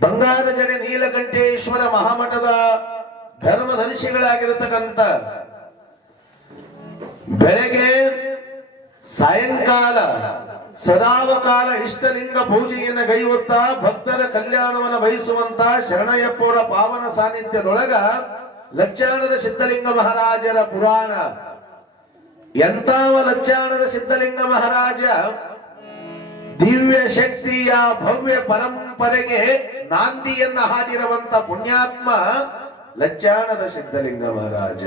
ಬಂಗಾರ ಜಡೆ ನೀಲಕಂಠೇಶ್ವರ ಮಹಾಮಠದ ಧರ್ಮಧರ್ಶಿಗಳಾಗಿರತಕ್ಕಂಥ ಬೆಳಗ್ಗೆ ಸಾಯಂಕಾಲ, ಸದಾವಕಾಲ ಇಷ್ಟಲಿಂಗ ಪೂಜೆಯನ್ನು ಗೈಯುತ್ತಾ ಭಕ್ತರ ಕಲ್ಯಾಣವನ್ನು ಬಯಸುವಂತ ಶರಣಯ್ಯಪ್ಪವರ ಪಾವನ ಸಾನ್ನಿಧ್ಯದೊಳಗ ಲಚ್ಚಾಣದ ಸಿದ್ಧಲಿಂಗ ಮಹಾರಾಜರ ಪುರಾಣ. ಎಂತಾವ ಲಚ್ಚಾಣದ ಸಿದ್ಧಲಿಂಗ ಮಹಾರಾಜ? ದಿವ್ಯ ಶಕ್ತಿಯ ಭವ್ಯ ಪರಂಪರೆಗೆ ನಾಂದಿಯನ್ನ ಹಾಡಿರುವಂತ ಪುಣ್ಯಾತ್ಮ ಲಚ್ಚಾಣದ ಸಿದ್ಧಲಿಂಗ ಮಹಾರಾಜ.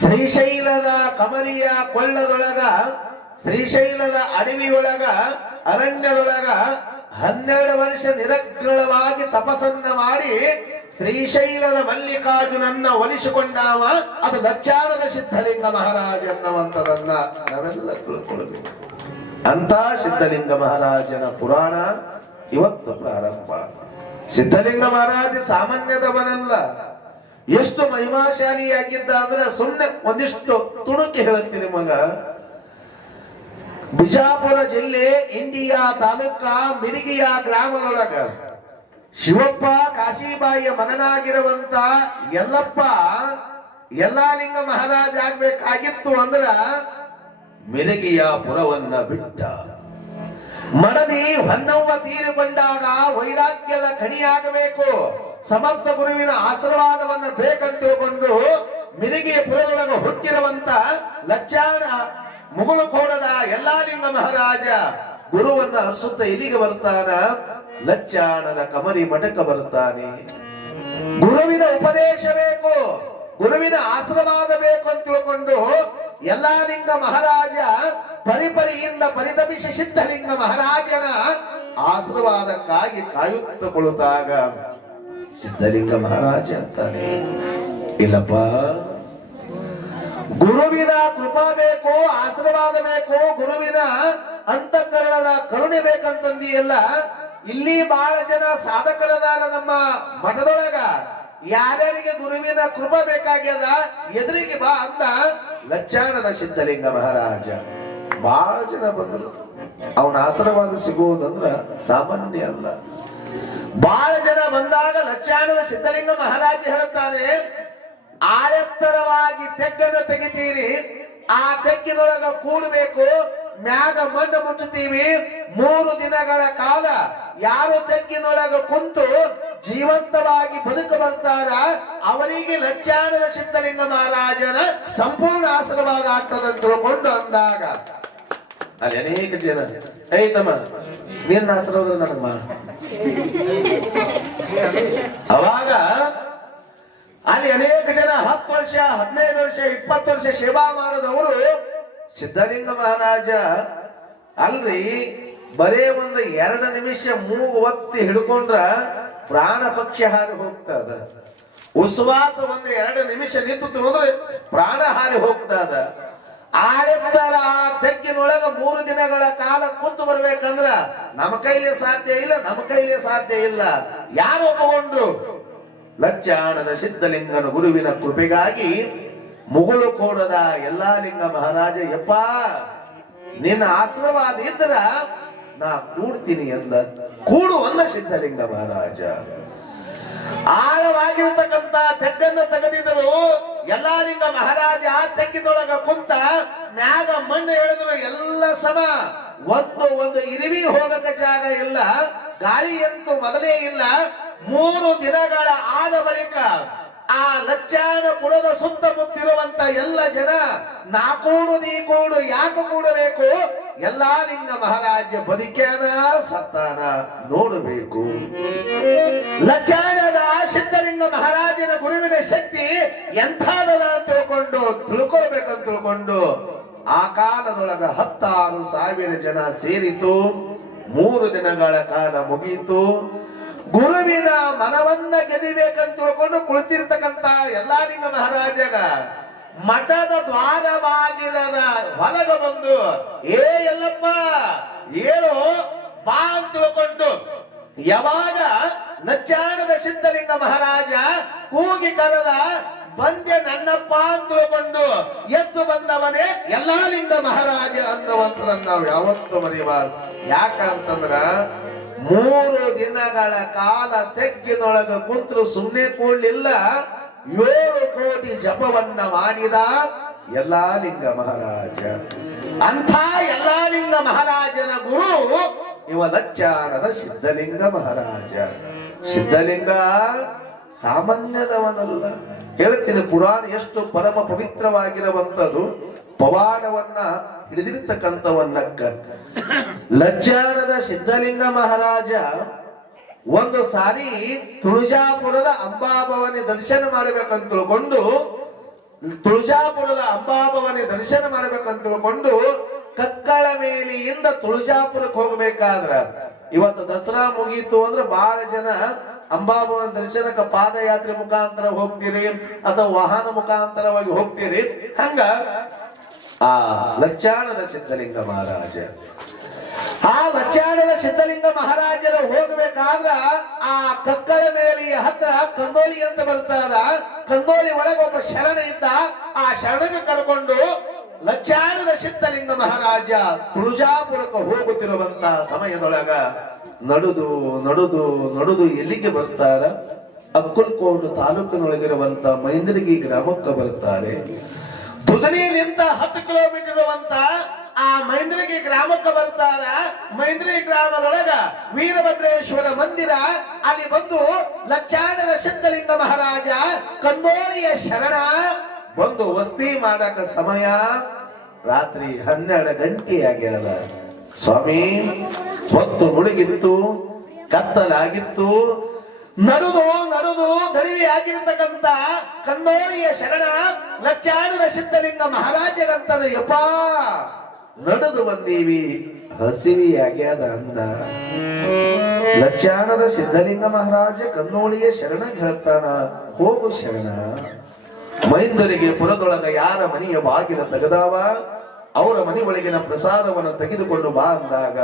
ಶ್ರೀಶೈಲದ ಕಮರಿಯ ಕೊಳ್ಳದೊಳಗ, ಶ್ರೀಶೈಲದ ಅಡವಿಯೊಳಗ, ಅರಣ್ಯದೊಳಗ ಹನ್ನೆರಡು ವರ್ಷ ನಿರಗ್ರಳವಾಗಿ ತಪಸ್ಸನ್ನ ಮಾಡಿ ಶ್ರೀಶೈಲದ ಮಲ್ಲಿಕಾರ್ಜುನನ್ನ ಒಲಿಸಿಕೊಂಡಾವ, ಅದು ಲಜ್ಜಾನದ ಸಿದ್ಧಲಿಂಗ ಮಹಾರಾಜ ಅನ್ನುವಂಥದನ್ನ ನಾವೆಲ್ಲ ತಿಳ್ಕೊಳ್ಬೇಕು. ಅಂತ ಸಿದ್ಧಲಿಂಗ ಮಹಾರಾಜನ ಪುರಾಣ ಇವತ್ತು ಪ್ರಾರಂಭ. ಸಿದ್ಧಲಿಂಗ ಮಹಾರಾಜ ಸಾಮಾನ್ಯದವನಲ್ಲ. ಎಷ್ಟು ಮಹಿಮಾಶಾಲಿಯಾಗಿದ್ದ ಅಂದ್ರೆ ಸುಮ್ಮನೆ ಒಂದಿಷ್ಟು ತುಣುಕಿ ಹೇಳುತ್ತೀನಿ ಮಗ. ಬಿಜಾಪುರ ಜಿಲ್ಲೆ ಇಂಡಿಯಾ ತಾಲೂಕ ಮಿರಿಗಿಯ ಗ್ರಾಮದೊಳಗ ಶಿವಪ್ಪ ಕಾಶಿಬಾಯಿಯ ಮಗನಾಗಿರುವಂತ ಯಲ್ಲಪ್ಪ ಯಲ್ಲಾಲಿಂಗ ಮಹಾರಾಜ ಆಗ್ಬೇಕಾಗಿತ್ತು ಅಂದ್ರ ಮಿರಗಿಯ ಪುರವನ್ನ ಬಿಟ್ಟ. ಮಡದಿ ಹೊನ್ನವ್ವ ತೀರಿಕೊಂಡಾಗ ವೈರಾಗ್ಯದ ಖಣಿಯಾಗಬೇಕು ಸಮರ್ಥ ಗುರುವಿನ ಆಶೀರ್ವಾದವನ್ನ ಬೇಕಂತ ತಿಳ್ಕೊಂಡು ಮಿರಿಗಿಯ ಪುರದೊಳಗ ಹುಟ್ಟಿರುವಂತ ಲಚ್ಚಾಣ ಮುಗುಳುಕೋಣದ ಯಲ್ಲಾಲಿಂಗ ಮಹಾರಾಜ ಗುರುವನ್ನ ಹರಿಸುತ್ತ ಇಲ್ಲಿಗೆ ಬರ್ತಾನ? ಲಚ್ಚಾಣದ ಕಮರಿ ಮಠಕ ಬರ್ತಾನೆ. ಗುರುವಿನ ಉಪದೇಶ ಬೇಕು. ಗುರುವಿನ ಆಶೀರ್ವಾದ ಬೇಕು ಅಂತ ತಿಳ್ಕೊಂಡು ಯಲ್ಲಾಲಿಂಗ ಮಹಾರಾಜ ಪರಿಪರಿಯಿಂದ ಪರಿತಪಿಸಿ ಸಿದ್ಧಲಿಂಗ ಮಹಾರಾಜನ ಆಶೀರ್ವಾದಕ್ಕಾಗಿ ಕಾಯುತ್ತಕೊಳ್ಳುತ್ತಾಗ. ಸಿದ್ಧಲಿಂಗ ಮಹಾರಾಜ ಅಂತಾನೆ, ಇಲ್ಲಪ್ಪ, ಗುರುವಿನ ಕೃಪಾ ಬೇಕು, ಆಶೀರ್ವಾದ ಬೇಕು, ಗುರುವಿನ ಅಂತಃಕರಣದ ಕರುಣೆ ಬೇಕಂತಂದಿಯಲ್ಲ, ಇಲ್ಲಿ ಬಹಳ ಜನ ಸಾಧಕರದಾರ ನಮ್ಮ ಮಠದೊಳಗ. ಯಾರ್ಯಾರಿಗೆ ಗುರುವಿನ ಕೃಪಾ ಬೇಕಾಗ್ಯದ, ಎದುರಿಗೆ ಬಾ ಅಂದ. ಲಚ್ಚಾಣದ ಸಿದ್ಧಲಿಂಗ ಮಹಾರಾಜ. ಬಹಳ ಜನ ಬಂದರು. ಅವನ ಆಶೀರ್ವಾದ ಸಿಗುವುದಂದ್ರ ಸಾಮಾನ್ಯ ಅಲ್ಲ. ಬಹಳ ಜನ ಬಂದಾಗ ಲಚ್ಚಾಣದ ಸಿದ್ಧಲಿಂಗ ಮಹಾರಾಜ ಹೇಳುತ್ತಾನೆ ಆಳೆತ್ತರವಾಗಿ ತೆಗ್ಗನ್ನು ತೆಗಿತೀರಿ. ಆ ತೆಗ್ಗಿನೊಳಗ ಕೂಡಬೇಕು. ಮ್ಯಾಗ ಮಣ್ಣು ಮುಚ್ಚುತ್ತೀವಿ. ಮೂರು ದಿನಗಳ ಕಾಲ ಯಾರು ತೆಗ್ಗಿನೊಳಗ ಕುಂತು ಜೀವಂತವಾಗಿ ಬದುಕು ಬರ್ತಾರ ಅವರಿಗೆ ಲಚ್ಚಾಣದ ಸಿದ್ಧಲಿಂಗ ಮಹಾರಾಜನ ಸಂಪೂರ್ಣ ಆಶೀರ್ವಾದ ಆಗ್ತದೆ ಅಂದಾಗ, ಅಲ್ಲಿ ಅನೇಕ ಜನ ಐತಮ್ಮ ತಮ್ಮ, ನಿನ್ನ ಆಶೀರ್ವಾದ ನನಗೆ ಮಾಡ. ಅವಾಗ ಅಲ್ಲಿ ಅನೇಕ ಜನ ಹತ್ತು ವರ್ಷ, ಹದಿನೈದು ವರ್ಷ, ಇಪ್ಪತ್ತು ವರ್ಷ ಸೇವಾ ಮಾಡೋದವರು ಸಿದ್ಧಲಿಂಗ ಮಹಾರಾಜ, ಅಲ್ರಿ, ಬರೇ ಒಂದು ಎರಡು ನಿಮಿಷ ಮೂಗು ಒತ್ತಿ ಹಿಡ್ಕೊಂಡ್ರ ಪ್ರಾಣ ಪಕ್ಷಿ ಹಾರಿ ಹೋಗ್ತದ ಉಸ್ವಾಸ ಒಂದು ಎರಡು ನಿಮಿಷ ನಿಂತು ಅಂದ್ರೆ ಪ್ರಾಣ ಹಾರಿ ಹೋಗ್ತದ ಆಳೆತ್ತರ ಆ ತೆಗ್ಗಿನೊಳಗ ಮೂರು ದಿನಗಳ ಕಾಲ ಕೂತು ಬರ್ಬೇಕಂದ್ರ ನಮ್ಮ ಕೈಲಿ ಸಾಧ್ಯ ಇಲ್ಲ, ನಮ್ಮ ಕೈಲಿ ಸಾಧ್ಯ ಇಲ್ಲ. ಯಾರು ಒಪ್ಪಗೊಂಡ್ರು ಲಜ್ಜಾಣದ ಸಿದ್ಧಲಿಂಗನ ಗುರುವಿನ ಕೃಪೆಗಾಗಿ ಮುಗುಳು ಕೋಡದ ಎಲ್ಲಾ ಲಿಂಗ ಮಹಾರಾಜ ಎಪ್ಪ ನಿನ್ನ ಆಶೀರ್ವಾದ ಇದ್ರ ನಾ ಕೂಡ್ತೀನಿ ಎಂದ ಕೂಡು ಅಂದ ಸಿದ್ಧಲಿಂಗ ಮಹಾರಾಜ. ಆಳವಾಗಿರ್ತಕ್ಕಂತ ತೆಗ್ಗನ್ನು ತೆಗೆದಿದ್ರು. ಎಲ್ಲಾ ಲಿಂಗ ಮಹಾರಾಜ ತೆಗ್ಗಿದೊಳಗ ಕುಂತ ಮ್ಯಾಗ ಮಣ್ಣು ಹೇಳಿದ್ರು ಎಲ್ಲ ಸಮ. ಒಂದು ಒಂದು ಇರಿವಿ ಹೋಗಕ ಜಾಗ ಇಲ್ಲ, ಗಾಳಿ ಅಂತೂ ಮೊದಲೇ ಇಲ್ಲ. ಮೂರು ದಿನಗಳ ಆದ ಬಳಿಕ ಆ ಲಚ್ಚಾನ ಪುರದ ಸುತ್ತಮುತ್ತಿರುವಂತ ಎಲ್ಲ ಜನ, ನಾ ಕೂಡು, ನೀ ಕೂಡು, ಯಾಕೆ ಕೂಡಬೇಕು? ಎಲ್ಲಾ ಲಿಂಗ ಮಹಾರಾಜ ಬದುಕ್ಯಾನ, ಸತ್ತಾನ ನೋಡಬೇಕು. ಲಚ್ಚಾನದ ಸಿದ್ಧಲಿಂಗ ಮಹಾರಾಜನ ಗುರುವಿನ ಶಕ್ತಿ ಎಂಥದದ ತಿಳ್ಕೊಂಡು, ತಿಳ್ಕೊಳ್ಬೇಕಂತ ತಿಳ್ಕೊಂಡು, ಆ ಕಾಲದೊಳಗ ಹತ್ತಾರು ಸಾವಿರ ಜನ ಸೇರಿತು. ಮೂರು ದಿನಗಳ ಕಾಲ ಮುಗಿಯಿತು ಗುರುವಿನ ಮನವನ್ನ ಗೆದಿಬೇಕಂತ ತಿಳ್ಕೊಂಡು ಕುಳಿತಿರ್ತಕ್ಕಂತ ಎಲ್ಲಾ ಲಿಂಗ ಮಹಾರಾಜಗ ಮಠದ ದ್ವಾರ ಬಾಗಿಲದ ಹೊಲಗ ಬಂದು, ಏ ಎಲ್ಲಪ್ಪ ಏನು ಬಾ ಅಂತ ತಿಳ್ಕೊಂಡು ಯಾವಾಗ ನಚ್ಚಾಣದ ಸಿದ್ಧಲಿಂಗ ಮಹಾರಾಜ ಕೂಗಿ ಕರೆದ, ಬಂದೆ ನನ್ನಪ್ಪ ಅಂತ ತಿಳ್ಕೊಂಡು ಎದ್ದು ಬಂದವನೇ ಎಲ್ಲಾ ಲಿಂಗ ಮಹಾರಾಜ ಅನ್ನುವಂಥದನ್ನ ನಾವು ಯಾವತ್ತೂ ಮರೆಯಬಾರದು. ಯಾಕಂತಂದ್ರ ಮೂರು ದಿನಗಳ ಕಾಲ ತೆಗ್ಗಿನೊಳಗ ಕುಂತರು ಸುಮ್ಮನೆ ಕೂಡಲಿಲ್ಲ. ಏಳು ಕೋಟಿ ಜಪವನ್ನ ಮಾಡಿದ ಯಲ್ಲಾಲಿಂಗ ಮಹಾರಾಜ. ಅಂಥ ಯಲ್ಲಾಲಿಂಗ ಮಹಾರಾಜನ ಗುರು ಇವ ಲಚ್ಚಾನದ ಸಿದ್ಧಲಿಂಗ ಮಹಾರಾಜ. ಸಿದ್ಧಲಿಂಗ ಸಾಮಾನ್ಯದವನಲ್ಲ. ಹೇಳ್ತೀನಿ ಪುರಾಣ ಎಷ್ಟು ಪರಮ ಪವಿತ್ರವಾಗಿರುವಂಥದ್ದು. ಪವಾಡವನ್ನ ಹಿಡಿದಿರ್ತಕ್ಕಂಥವನ್ನಕ್ಕ ಲಜ್ಜಾನದ ಸಿದ್ಧಲಿಂಗ ಮಹಾರಾಜ ಒಂದು ಸಾರಿ ತುಳಜಾಪುರದ ಅಂಬಾಭವನಿ ದರ್ಶನ ಮಾಡಬೇಕಂತ ತಿಳ್ಕೊಂಡು, ತುಳಜಾಪುರದ ಅಂಬಾಭವನಿ ದರ್ಶನ ಮಾಡಬೇಕಂತ ತಿಳ್ಕೊಂಡು ಕಕ್ಕಳ ಮೇಲಿಯಿಂದ ತುಳಜಾಪುರಕ್ಕೆ ಹೋಗ್ಬೇಕಾದ್ರ. ಇವತ್ತು ದಸರಾ ಮುಗೀತು ಅಂದ್ರೆ ಬಹಳ ಜನ ಅಂಬಾಭವನ ದರ್ಶನಕ್ಕೆ ಪಾದಯಾತ್ರೆ ಮುಖಾಂತರ ಹೋಗ್ತೀರಿ ಅಥವಾ ವಾಹನ ಮುಖಾಂತರವಾಗಿ ಹೋಗ್ತೀರಿ. ಹಂಗ ಆ ಲಚ್ಚಾಣದ ಸಿದ್ಧಲಿಂಗ ಮಹಾರಾಜ. ಆ ಲಚ್ಚಾಣದ ಸಿದ್ಧಲಿಂಗ ಮಹಾರಾಜರು ಹೋಗಬೇಕಾದ್ರ ಆ ಕಕ್ಕಳ ಮೇಲೆ ಹತ್ರ ಕಂದೋಲಿ ಅಂತ ಬರ್ತಾದ ಕಂದೋಲಿ ಒಳಗೆ ಒಬ್ಬ ಶರಣ ಇದ್ದ. ಆ ಶರಣಗೆ ಕರ್ಕೊಂಡು ಲಚ್ಚಾಣದ ಸಿದ್ಧಲಿಂಗ ಮಹಾರಾಜ ತುಳಜಾಪುರಕ್ಕೆ ಹೋಗುತ್ತಿರುವಂತ ಸಮಯದೊಳಗ ನಡುದು ನಡುದು ನಡುದು ಎಲ್ಲಿಗೆ ಬರ್ತಾರ? ಅಕ್ಕಲ್ಕೋಟು ತಾಲೂಕಿನೊಳಗಿರುವಂತ ಮೈಂದ್ರಿಗಿ ಗ್ರಾಮಕ್ಕೆ ಬರ್ತಾರೆ ದುದನಿಲಿಂದ ಹತ್ತು ಕಿಲೋಮೀಟರ್ ಇರುವಂತ ಆ ಮೈಂದ್ರಿಗೆ ಗ್ರಾಮಕ್ಕೆ ಬರ್ತಾರ. ಮೈಂದ್ರಿ ಗ್ರಾಮದೊಳಗ ವೀರಭದ್ರೇಶ್ವರ ಮಂದಿರ, ಅಲ್ಲಿ ಬಂದು ಲಚ್ಚಾಣದ ಸಿದ್ಧಲಿಂಗ ಮಹಾರಾಜ ಕಂದೋಳಿಯ ಶರಣ ಬಂದು ವಸ್ತಿ ಮಾಡಕ ಸಮಯ ರಾತ್ರಿ ಹನ್ನೆರಡು ಗಂಟೆ ಆಗ್ಯದ ಸ್ವಾಮಿ, ಹೊತ್ತು ಮುಳುಗಿತ್ತು, ಕತ್ತಲಾಗಿತ್ತು. ನಡುದು ನಡುದು ದಡಿವಿ ಆಗಿರತಕ್ಕಂತ ಕನ್ನೋಳಿಯ ಶರಣ ಲಚ್ಚಾಣದ ಸಿದ್ಧಲಿಂಗ ಮಹಾರಾಜರಂತನ ಯಪ್ಪ, ನಡುದು ಬಂದೀವಿ ಹಸಿವಿ ಆಗ್ಯಾದ ಅಂದ. ಲಚ್ಚಾಣದ ಸಿದ್ಧಲಿಂಗ ಮಹಾರಾಜ ಕನ್ನೋಳಿಯ ಶರಣ ಹೇಳ್ತಾನ ಹೋಗು ಶರಣ. ಮೈಂದರಿಗೆ ಪುರದೊಳಗ ಯಾರ ಮನೆಯ ಬಾಗಿಲ ತೆಗೆದಾವ? ಅವರ ಮನೆ ಒಳಗಿನ ಪ್ರಸಾದವನ್ನು ತೆಗೆದುಕೊಂಡು ಬಾ ಅಂದಾಗ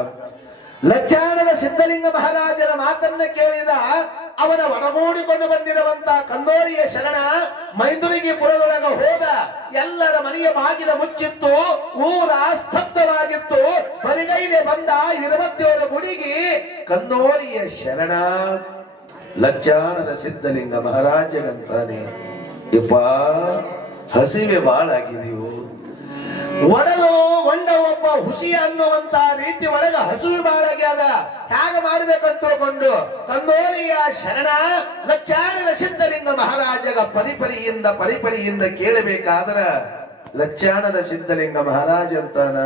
ಲಚ್ಚಾಣದ ಸಿದ್ಧಲಿಂಗ ಮಹಾರಾಜರ ಮಾತನ್ನ ಕೇಳಿದ ಅವನ ಒಡಗೂಡಿಕೊಂಡು ಬಂದಿರುವಂತ ಕಂದೋರಿಯ ಶರಣ ಮೈದುರಿಗೆ ಪುರದೊಳಗ ಹೋದ. ಎಲ್ಲರ ಮನೆಯ ಬಾಗಿಲ ಮುಚ್ಚಿತ್ತು, ಊರ ಸ್ತಬ್ಧವಾಗಿತ್ತು ಬರಿಗೈಲೆ ಬಂದ ಇರುವತ್ತೇವರ ಗುಡಿಗೆ ಕಂದೋಳಿಯ ಶರಣ. ಲಚ್ಚಾಣದ ಸಿದ್ಧಲಿಂಗ ಮಹಾರಾಜಗಂತಾನೆ ಇಪ್ಪ ಹಸಿವೆ ಬಾಳಾಗಿದೆಯೋ? ಒಡಲು ಒಂಡ ಒಬ್ಬ ಹುಸಿ ಅನ್ನುವಂತ ರೀತಿ ಒಳಗ ಹಸುವೆ ಬಾಳಾಗ್ಯಾದ ಹೇಗ ಮಾಡಬೇಕಂತ ತಿಳ್ಕೊಂಡು ಕಂದೋಳಿಯ ಶರಣ ಲಚ್ಚಾಣದ ಸಿದ್ಧಲಿಂಗ ಮಹಾರಾಜಗ ಪರಿಪರಿಯಿಂದ ಪರಿಪರಿಯಿಂದ ಕೇಳಬೇಕಾದ್ರ ಲಚ್ಚಾಣದ ಸಿದ್ಧಲಿಂಗ ಮಹಾರಾಜ ಅಂತಾನ.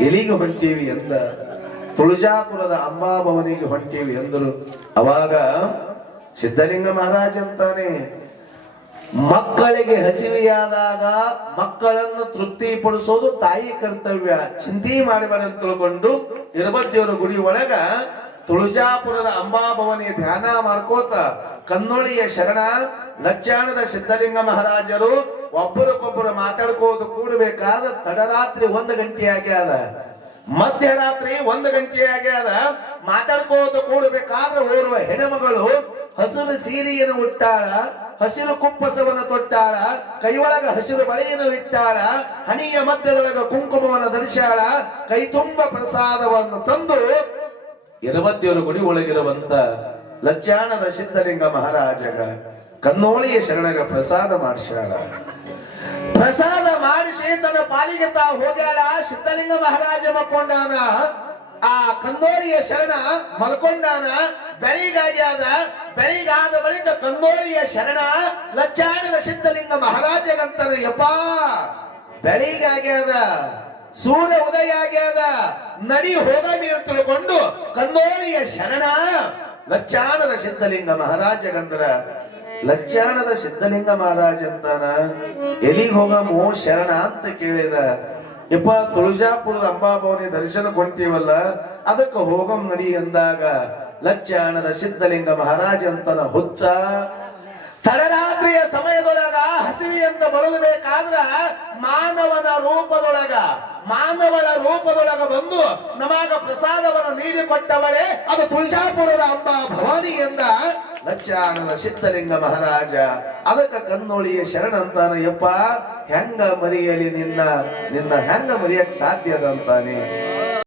ಎಲ್ಲಿಗೆ ಹೊಂಟೀವಿ ಎಂದ ತುಳಜಾಪುರದ ಅಂಬಾಭವನಿಗೆ ಹೊಂಟೀವಿ ಎಂದರು ಅವಾಗ ಸಿದ್ಧಲಿಂಗ ಮಹಾರಾಜ ಅಂತಾನೆ. ಮಕ್ಕಳಿಗೆ ಹಸಿವಿಯಾದಾಗ ಮಕ್ಕಳನ್ನು ತೃಪ್ತಿಪಡಿಸೋದು ತಾಯಿ ಕರ್ತವ್ಯ. ಚಿಂತೆ ಮಾಡಬೇಡ ಅಂತ ತಿಳ್ಕೊಂಡು ಇರಬದ್ದೇವರ ಗುಡಿ ಒಳಗ ತುಳಜಾಪುರದ ಅಂಬಾಭವನಿ ಧ್ಯಾನ ಮಾಡ್ಕೋತ ಕನ್ನೊಳಿಯ ಶರಣ ಲಜ್ಜಾಣದ ಸಿದ್ಧಲಿಂಗ ಮಹಾರಾಜರು ಒಬ್ಬರಕ್ಕೊಬ್ಬರು ಮಾತಾಡ್ಕೋದು ಕೂಡಬೇಕಾದ ತಡರಾತ್ರಿ ಒಂದು ಗಂಟೆ ಆಗ್ಯಾದ ಮಧ್ಯರಾತ್ರಿ ಒಂದು ಗಂಟೆ ಆಗ್ಯದ ಮಾತಾಡ್ಕೋತ ಕೂಡಬೇಕಾದ್ರೆ ಓರ್ವ ಹೆಣಮಗಳು ಹಸಿರು ಸೀರೆಯನ್ನು ಉಟ್ಟಾಳ, ಹಸಿರು ಕುಪ್ಪಸವನ್ನು ತೊಟ್ಟಾಳ, ಕೈಯೊಳಗ ಹಸಿರು ಬಳೆಯನ್ನು ಇಟ್ಟಾಳ, ಹಣಿಯ ಮಧ್ಯದೊಳಗ ಕುಂಕುಮವನ್ನು ಧರಿಸಾಳ, ಕೈ ತುಂಬ ಪ್ರಸಾದವನ್ನು ತಂದು ಇರವದ್ದೇವರ ಗುಡಿ ಒಳಗಿರುವಂತ ಲಜ್ಜಾಣದ ಸಿದ್ಧಲಿಂಗ ಮಹಾರಾಜಗ ಕನ್ನೋಳಿಯ ಶರಣಗ ಪ್ರಸಾದ ಮಾಡಿಸ್ಯಾಳ. ಪ್ರಸಾದ ಮಾಡಿಸಿ ತನ್ನ ಪಾಲಿಗೆ ತಾ ಹೋಗ್ಯಾಳ. ಸಿದ್ಧಲಿಂಗ ಮಹಾರಾಜ ಮಕ್ಕೊಂಡಾನ. ಆ ಕಂದೋಳಿಯ ಶರಣ ಮಲ್ಕೊಂಡಾನ. ಬೆಳಿಗಾಗ್ಯಾದ ಬೆಳಿಗಾದ ಬಳಿಕ ಕಂದೋಳಿಯ ಶರಣ ಲಚ್ಚಾಡಿದ ಸಿದ್ಧಲಿಂಗ ಮಹಾರಾಜಗಂತನ ಯಪ್ಪ! ಬೆಳಿಗಾಗ್ಯಾದ ಸೂರ್ಯ ಉದಯ ಆಗ್ಯಾದ ನಡಿ ಹೋಗಮಿ ಅಂತ ತಿಳ್ಕೊಂಡು ಕಂದೋಳಿಯ ಶರಣ ಲಚ್ಚಾಣದ ಸಿದ್ಧಲಿಂಗ ಮಹಾರಾಜಗಂದ್ರ ಲಚ್ಚಾಣದ ಸಿದ್ಧಲಿಂಗ ಮಹಾರಾಜ ಅಂತಾನ. ಎಲ್ಲಿಗೆ ಹೋಗಮೋ ಶರಣ ಅಂತ ಕೇಳಿದ. ಇಪ್ಪ ತುಳಜಾಪುರದ ಅಂಬಾಭವನಿ ದರ್ಶನ ಕೊಡ್ತೀವಲ್ಲ ಅದಕ್ಕೆ ಹೋಗಂ ನಡಿ ಎಂದಾಗ ಲಚ್ಚಾಣದ ಸಿದ್ಧಲಿಂಗ ಮಹಾರಾಜ ಅಂತನ, ಹುಚ್ಚ. ತಡರಾತ್ರಿಯ ಸಮಯದೊಳಗ ಹಸಿವಿ ಅಂತ ಬೇಕಾದ್ರ ಮಾನವನ ರೂಪದೊಳಗ ಮಾನವನ ರೂಪದೊಳಗ ಬಂದು ನಮಗ ಪ್ರಸಾದವನ್ನು ನೀಡಿಕೊಟ್ಟವಳೆ ಅದು ತುಳಜಾಪುರದ ಅಂಬಾ ಭವಾನಿ ಎಂದ. ಲಚ್ಚಾನನ ಸಿದ್ಧಲಿಂಗ ಮಹಾರಾಜ, ಅದಕ್ಕ ಕನ್ನೊಳಿಯ ಶರಣ ಅಂತಾನೆ ಯಪ್ಪ, ಹೆಂಗ ಮರಿಯಲಿ ನಿನ್ನ ನಿನ್ನ ಹೆಂಗ ಮರಿಯಕ್ ಸಾಧ್ಯದ ಅಂತಾನೆ.